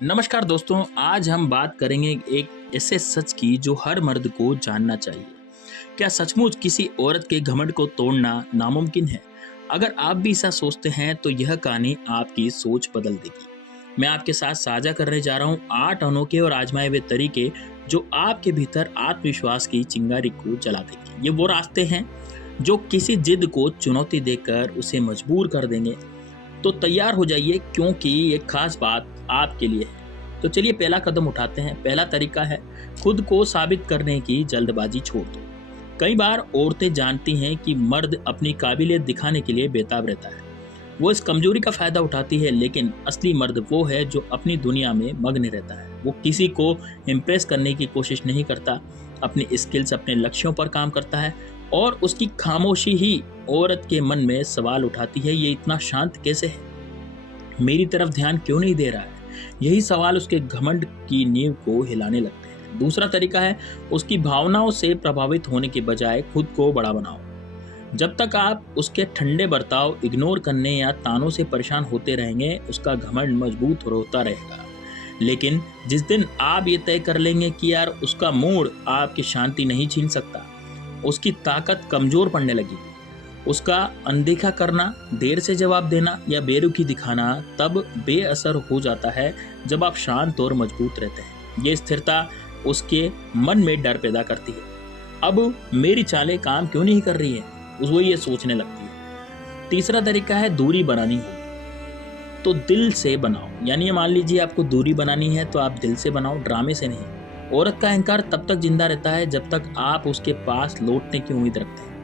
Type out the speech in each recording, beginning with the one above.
नमस्कार दोस्तों, आज हम बात करेंगे एक ऐसे सच की जो हर मर्द को जानना चाहिए। क्या सचमुच किसी औरत के घमंड को तोड़ना नामुमकिन है? अगर आप भी ऐसा सोचते हैं तो यह कहानी आपकी सोच बदल देगी। मैं आपके साथ साझा करने जा रहा हूँ 8 अनोखे और आजमाए हुए तरीके जो आपके भीतर आत्मविश्वास की चिंगारी को जला देंगे। ये वो रास्ते हैं जो किसी जिद को चुनौती देकर उसे मजबूर कर देंगे। तो तैयार हो जाइए क्योंकि ये खास बात आपके लिए है। तो चलिए पहला कदम उठाते हैं। पहला तरीका है खुद को साबित करने की जल्दबाजी छोड़ दो। कई बार औरतें जानती हैं कि मर्द अपनी काबिलियत दिखाने के लिए बेताब रहता है। वो इस कमजोरी का फायदा उठाती है, लेकिन असली मर्द वो है जो अपनी दुनिया में मग्न रहता है। वो किसी को इम्प्रेस करने की कोशिश नहीं करता, अपनी स्किल्स अपने लक्ष्यों पर काम करता है और उसकी खामोशी ही औरत के मन में सवाल उठाती है, ये इतना शांत कैसे है, मेरी तरफ ध्यान क्यों नहीं दे रहा है। यही सवाल उसके घमंड की नींव को हिलाने लगते हैं। दूसरा तरीका है उसकी भावनाओं से प्रभावित होने के बजाय खुद को बड़ा बनाओ। जब तक आप उसके ठंडे बर्ताव इग्नोर करने या तानों से परेशान होते रहेंगे, उसका घमंड मजबूत होता रहेगा। लेकिन जिस दिन आप ये तय कर लेंगे कि यार उसका मूड आपकी शांति नहीं छीन सकता, उसकी ताकत कमजोर पड़ने लगेगी। उसका अनदेखा करना, देर से जवाब देना या बेरुखी दिखाना तब बेअसर हो जाता है जब आप शांत और मजबूत रहते हैं। ये स्थिरता उसके मन में डर पैदा करती है। अब मेरी चालें काम क्यों नहीं कर रही है, वो ये सोचने लगती है। तीसरा तरीका है दूरी बनानी होगी तो दिल से बनाओ। यानी मान लीजिए आपको दूरी बनानी है तो आप दिल से बनाओ, ड्रामे से नहीं। औरत का अहंकार तब तक जिंदा रहता है जब तक आप उसके पास लौटने की उम्मीद रखते हैं।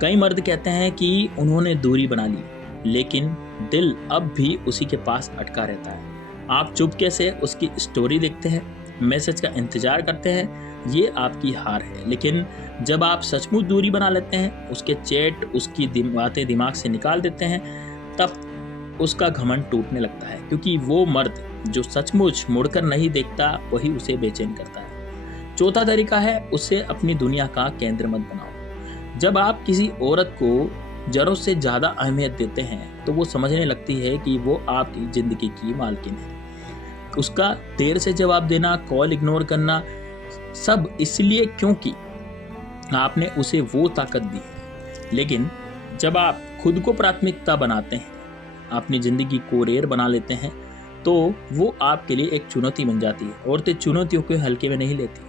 कई मर्द कहते हैं कि उन्होंने दूरी बना ली, लेकिन दिल अब भी उसी के पास अटका रहता है। आप चुपके से उसकी स्टोरी देखते हैं, मैसेज का इंतजार करते हैं, ये आपकी हार है। लेकिन जब आप सचमुच दूरी बना लेते हैं, उसके चैट, उसकी बातें दिमाग से निकाल देते हैं, तब उसका घमंड टूटने लगता है, क्योंकि वो मर्द जो सचमुच मुड़कर नहीं देखता वही उसे बेचैन करता है। चौथा तरीका है उसे अपनी दुनिया का केंद्र मत बनाओ। जब आप किसी औरत को जरूरत से ज्यादा अहमियत देते हैं तो वो समझने लगती है कि वो आपकी जिंदगी की मालकिन है। उसका देर से जवाब देना, कॉल इग्नोर करना, सब इसलिए क्योंकि आपने उसे वो ताकत दी है। लेकिन जब आप खुद को प्राथमिकता बनाते हैं, अपनी जिंदगी को रेयर बना लेते हैं, तो वो आपके लिए एक चुनौती बन जाती है। औरतें चुनौतियों को हल्के में नहीं लेती।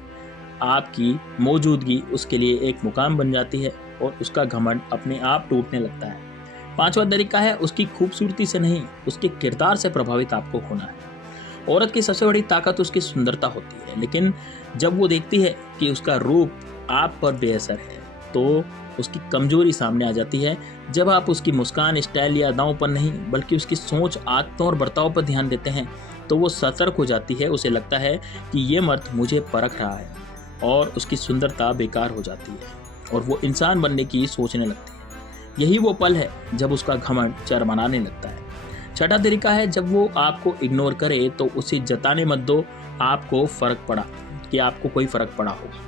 आपकी मौजूदगी उसके लिए एक मुकाम बन जाती है और उसका घमंड अपने आप टूटने लगता है। पांचवा तरीका है उसकी खूबसूरती से नहीं, उसके किरदार से प्रभावित आपको होना है। औरत की सबसे बड़ी ताकत उसकी सुंदरता होती है, लेकिन जब वो देखती है कि उसका रूप आप पर बेअसर है तो उसकी कमजोरी सामने आ जाती है। जब आप उसकी मुस्कान, स्टाइल या अदाओं पर नहीं बल्कि उसकी सोच, आदतों और बर्ताव पर ध्यान देते हैं तो वो सतर्क हो जाती है। उसे लगता है कि ये मर्द मुझे परख रहा है और उसकी सुंदरता बेकार हो जाती है और वो इंसान बनने की सोचने लगती है। यही वो पल है जब उसका घमंड चरमराने लगता है। छठा तरीका है जब वो आपको इग्नोर करे तो उसे जताने मत दो आपको फर्क पड़ा, कि आपको कोई फर्क पड़ा होगा।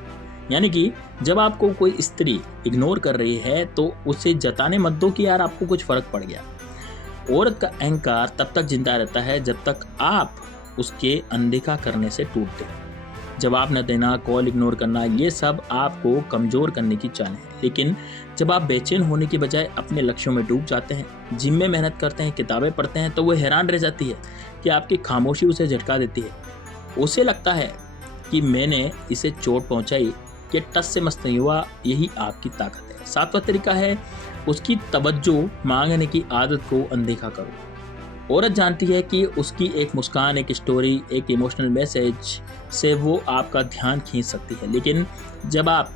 यानी कि जब आपको कोई स्त्री इग्नोर कर रही है तो उसे जताने मत दो कि यार आपको कुछ फर्क पड़ गया। औरत का अहंकार तब तक जिंदा रहता है जब तक आप उसके अनदेखा करने से टूटते हैं। जवाब न देना, कॉल इग्नोर करना, ये सब आपको कमजोर करने की चाल है। लेकिन जब आप बेचैन होने की बजाय अपने लक्ष्यों में डूब जाते हैं, जिम में मेहनत करते हैं, किताबें पढ़ते हैं, तो वो हैरान रह जाती है कि आपकी खामोशी उसे झटका देती है। उसे लगता है कि मैंने इसे चोट पहुंचाई, कि टस से मस्त नहीं हुआ, यही आपकी ताकत है। सातवां तरीका है उसकी तवज्जो मांगने की आदत को अनदेखा करो। औरत जानती है कि उसकी एक मुस्कान, एक स्टोरी, एक इमोशनल मैसेज से वो आपका ध्यान खींच सकती है। लेकिन जब आप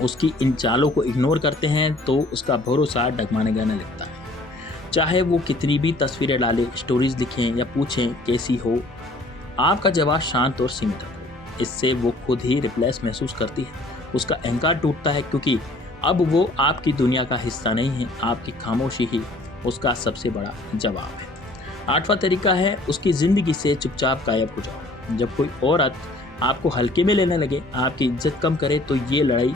उसकी इन चालों को इग्नोर करते हैं तो उसका भरोसा डगमगाने लगता है। चाहे वो कितनी भी तस्वीरें डाले, स्टोरीज लिखें या पूछें कैसी हो, आपका जवाब शांत और सीमित रखो। इससे वो खुद ही रिप्लेस महसूस करती है। उसका अहंकार टूटता है क्योंकि अब वो आपकी दुनिया का हिस्सा नहीं है। आपकी खामोशी ही उसका सबसे बड़ा जवाब है। आठवां तरीका है उसकी जिंदगी से चुपचाप गायब हो जाओ। जब कोई औरत आपको हल्के में लेने लगे, आपकी इज्जत कम करे, तो ये लड़ाई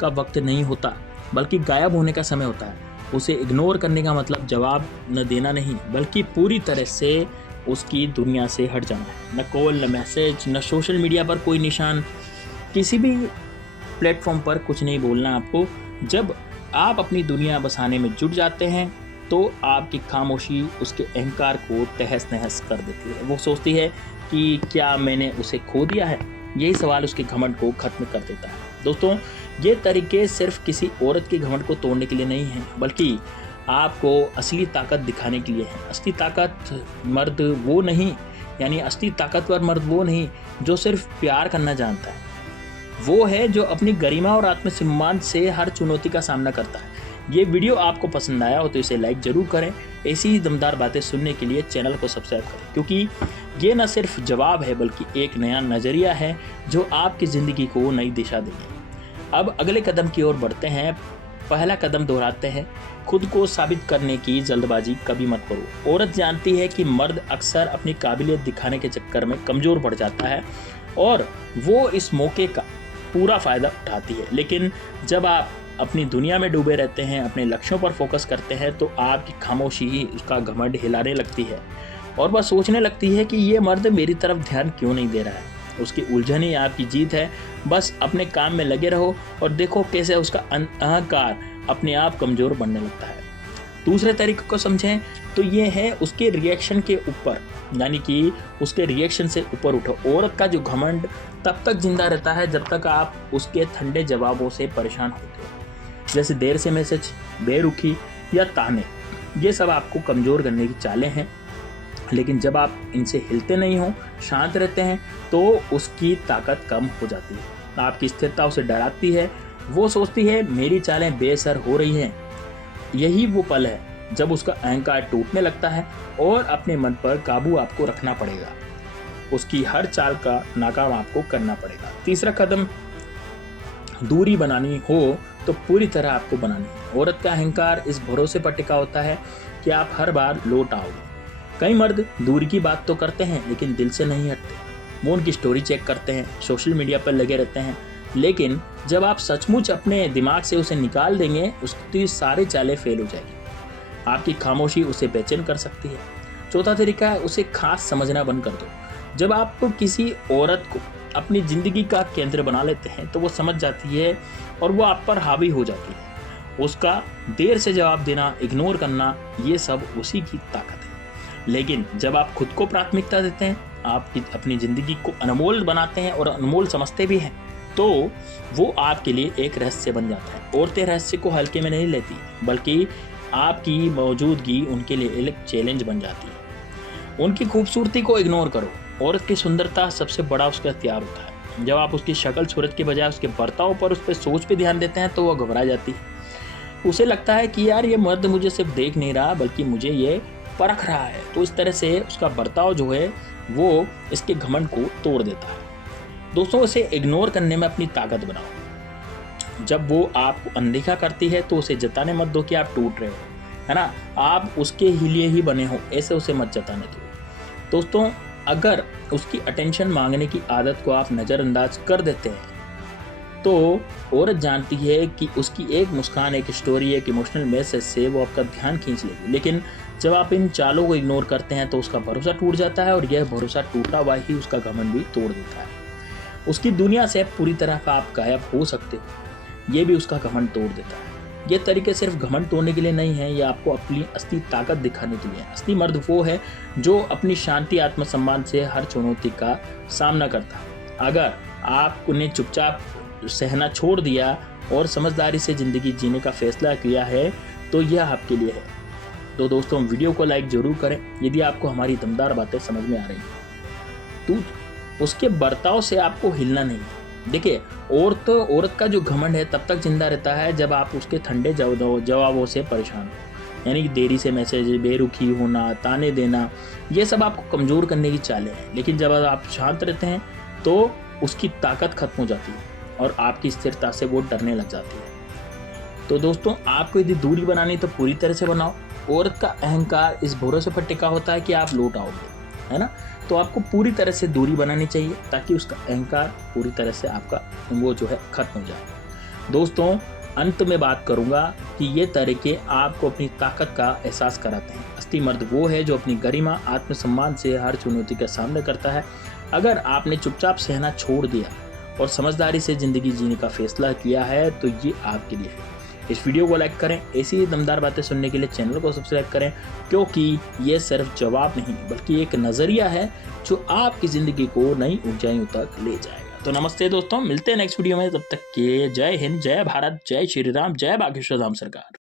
का वक्त नहीं होता बल्कि गायब होने का समय होता है। उसे इग्नोर करने का मतलब जवाब न देना नहीं, बल्कि पूरी तरह से उसकी दुनिया से हट जाना है। न कॉल, न मैसेज, न सोशल मीडिया पर कोई निशान, किसी भी प्लेटफॉर्म पर कुछ नहीं बोलना आपको। जब आप अपनी दुनिया बसाने में जुट जाते हैं तो आपकी खामोशी उसके अहंकार को तहस नहस कर देती है। वो सोचती है कि क्या मैंने उसे खो दिया है। यही सवाल उसके घमंड को खत्म कर देता है। दोस्तों, ये तरीके सिर्फ किसी औरत के घमंड को तोड़ने के लिए नहीं हैं, बल्कि आपको असली ताकत दिखाने के लिए है। असली ताकत मर्द वो नहीं, यानी असली ताकतवर मर्द वो नहीं जो सिर्फ प्यार करना जानता है। वो है जो अपनी गरिमा और आत्मसम्मान से हर चुनौती का सामना करता है। ये वीडियो आपको पसंद आया हो तो इसे लाइक जरूर करें। ऐसी ही दमदार बातें सुनने के लिए चैनल को सब्सक्राइब करें, क्योंकि ये न सिर्फ जवाब है बल्कि एक नया नज़रिया है जो आपकी ज़िंदगी को नई दिशा देंगे। अब अगले कदम की ओर बढ़ते हैं। पहला कदम दोहराते हैं, खुद को साबित करने की जल्दबाजी कभी मत करो। औरत जानती है कि मर्द अक्सर अपनी काबिलियत दिखाने के चक्कर में कमज़ोर पड़ जाता है और वो इस मौके का पूरा फ़ायदा उठाती है। लेकिन जब आप अपनी दुनिया में डूबे रहते हैं, अपने लक्ष्यों पर फोकस करते हैं, तो आपकी खामोशी ही उसका घमंड हिलाने लगती है और वह सोचने लगती है कि ये मर्द मेरी तरफ ध्यान क्यों नहीं दे रहा है। उसकी उलझन ही आपकी जीत है। बस अपने काम में लगे रहो और देखो कैसे उसका अहंकार अपने आप कमज़ोर बनने लगता है। दूसरे तरीके को समझें तो ये है उसके रिएक्शन के ऊपर, यानी कि उसके रिएक्शन से ऊपर उठो। औरत का जो घमंड तब तक जिंदा रहता है जब तक आप उसके ठंडे जवाबों से परेशान होते हो, जैसे देर से मैसेज, बेरुखी या ताने। ये सब आपको कमज़ोर करने की चालें हैं। लेकिन जब आप इनसे हिलते नहीं हो, शांत रहते हैं, तो उसकी ताकत कम हो जाती है। आपकी स्थिरता उसे डराती है। वो सोचती है मेरी चालें बेअसर हो रही हैं। यही वो पल है जब उसका अहंकार टूटने लगता है और अपने मन पर काबू आपको रखना पड़ेगा। उसकी हर चाल का नाकाम आपको करना पड़ेगा। तीसरा कदम, दूरी बनानी हो तो पूरी तरह आपको बनानी है। औरत का अहंकार इस भरोसे पर टिका होता है कि आप हर बार लौट आओगे। कई मर्द दूरी की बात तो करते हैं लेकिन दिल से नहीं हटते। वो उनकी स्टोरी चेक करते हैं, सोशल मीडिया पर लगे रहते हैं, लेकिन जब आप सचमुच अपने दिमाग से उसे निकाल देंगे, उसकी सारी चालें फेल हो जाएगी। आपकी खामोशी उसे बेचैन कर सकती है। चौथा तरीका है, उसे खास समझना बंद कर दो। जब आप किसी औरत को अपनी ज़िंदगी का केंद्र बना लेते हैं तो वो समझ जाती है और वो आप पर हावी हो जाती है। उसका देर से जवाब देना, इग्नोर करना, ये सब उसी की ताकत है। लेकिन जब आप खुद को प्राथमिकता देते हैं, आप अपनी ज़िंदगी को अनमोल बनाते हैं और अनमोल समझते भी हैं, तो वो आपके लिए एक रहस्य बन जाता है। औरतें रहस्य को हल्के में नहीं लेती, बल्कि आपकी मौजूदगी उनके लिए एक चैलेंज बन जाती है। उनकी खूबसूरती को इग्नोर करो। औरत की सुंदरता सबसे बड़ा उसका हथियार होता है। जब आप उसकी शक्ल सूरत के बजाय उसके बर्ताव पर, उस पर सोच पे ध्यान देते हैं, तो वह घबरा जाती है। उसे लगता है कि यार ये मर्द मुझे सिर्फ देख नहीं रहा बल्कि मुझे ये परख रहा है। तो इस तरह से उसका बर्ताव जो है वो इसके घमंड को तोड़ देता है। दोस्तों, उसे इग्नोर करने में अपनी ताकत बनाओ। जब वो आपको अनदेखा करती है तो उसे जताने मत दो कि आप टूट रहे हो, है ना। आप उसके ही लिए ही बने हो, ऐसे उसे मत जताने दो। दोस्तों, अगर उसकी अटेंशन मांगने की आदत को आप नज़रअंदाज कर देते हैं तो औरत जानती है कि उसकी एक मुस्कान, एक स्टोरी, एक इमोशनल मैसेज से वो आपका ध्यान खींच लेगी। लेकिन जब आप इन चालों को इग्नोर करते हैं तो उसका भरोसा टूट जाता है और यह भरोसा टूटा हुआ ही उसका घमंड भी तोड़ देता है। उसकी दुनिया से पूरी तरह का आप गायब हो सकते हो, ये भी उसका घमंड तोड़ देता है। ये तरीके सिर्फ घमंड तोड़ने के लिए नहीं है, ये आपको अपनी असली ताकत दिखाने के लिए है। असली मर्द वो है जो अपनी शांति, आत्मसम्मान से हर चुनौती का सामना करता है। अगर आप उन्हें चुपचाप सहना छोड़ दिया और समझदारी से ज़िंदगी जीने का फैसला किया है तो यह आपके लिए है। तो दोस्तों, वीडियो को लाइक ज़रूर करें यदि आपको हमारी दमदार बातें समझ में आ रही हैं। तो उसके बर्ताव से आपको हिलना नहीं है। देखिए, औरत का जो घमंड है तब तक जिंदा रहता है जब आप उसके ठंडे जवाबों से परेशान हो, यानी कि देरी से मैसेज, बेरुखी होना, ताने देना, ये सब आपको कमज़ोर करने की चालें हैं। लेकिन जब आप शांत रहते हैं तो उसकी ताकत खत्म हो जाती है और आपकी स्थिरता से वो डरने लग जाती है। तो दोस्तों, आपको यदि दूरी बनानी तो पूरी तरह से बनाओ। औरत का अहंकार इस भरोसे पर टिका होता है कि आप लौट आओगे, है ना। तो आपको पूरी तरह से दूरी बनानी चाहिए ताकि उसका अहंकार पूरी तरह से आपका वो जो है खत्म हो जाए। दोस्तों, अंत में बात करूंगा कि ये तरीके आपको अपनी ताकत का एहसास कराते हैं। असली मर्द वो है जो अपनी गरिमा, आत्मसम्मान से हर चुनौती का सामना करता है। अगर आपने चुपचाप सहना छोड़ दिया और समझदारी से ज़िंदगी जीने का फैसला किया है तो ये आपके लिए है। इस वीडियो को लाइक करें। ऐसी ही दमदार बातें सुनने के लिए चैनल को सब्सक्राइब करें, क्योंकि ये सिर्फ जवाब नहीं बल्कि एक नज़रिया है जो आपकी ज़िंदगी को नई ऊंचाइयों तक ले जाएगा। तो नमस्ते दोस्तों, मिलते हैं नेक्स्ट वीडियो में। तब तक के जय हिंद, जय भारत, जय श्री राम, जय बागेश्वर धाम सरकार।